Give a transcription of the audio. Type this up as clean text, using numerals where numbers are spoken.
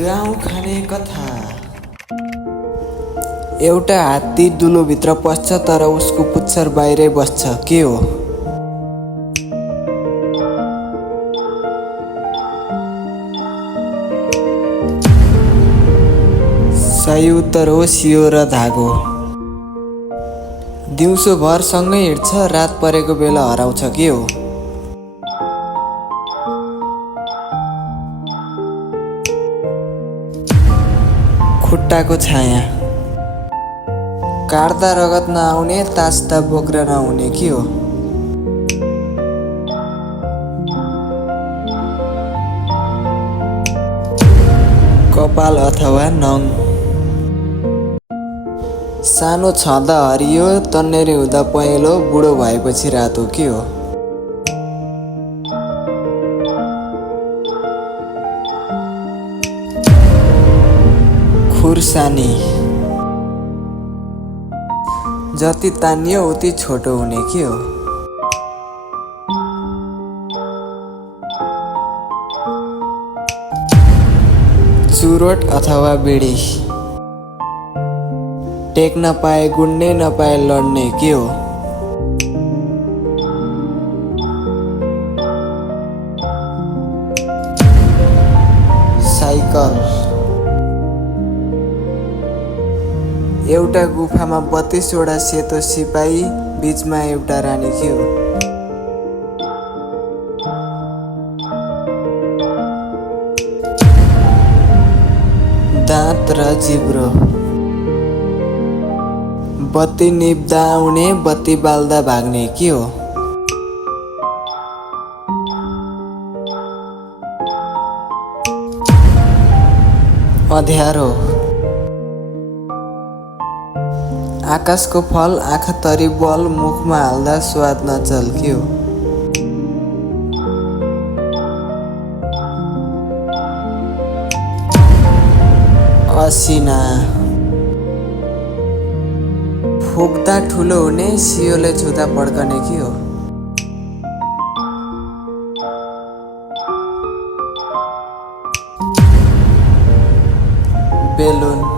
गाउँ खाने कथा। एउटा हात्ती दुलोभित्र पस्छ तर उसको पुच्छर बाहिरै बस्छ। के हो? सही उत्तर हो सियो र धागो। दिउँसोभर सँगै हिँड्छ, रात परेको बेला हराउँछ। के हो? खुट्टाको छाया। काट्दा रगत नआउने, ताछ्दा बोक्रा नहुने। के हो? कपाल अथवा नङ। सानो छँदा हरियो, तन्नेरी हुँदा पहेँलो, बुढो भएपछि रातो। के हो? खुर्सानी। जति तानियो उति छोटो हुने। के हो? चुरोट अथवा बिडी। टेक्न पाए गुड्ने, नपाए लड्ने। के हो? साइकल। एउटा गुफामा 32 वटा सेतो सिपाही, बीचमा एउटा रानी। के हो? दाँत र जिब्रो। बत्ती निप्दा आउने, बत्ती बाल्दा भाग्ने। के हो? अँध्यारो। आकाशको फल, आँखा तरी बल, मुखमा हाल्दा स्वाद नचल। के हो? असिना। फुक्दा ठुलो हुने, सियोले छुँदा पड्कने। के हो? बेलुन।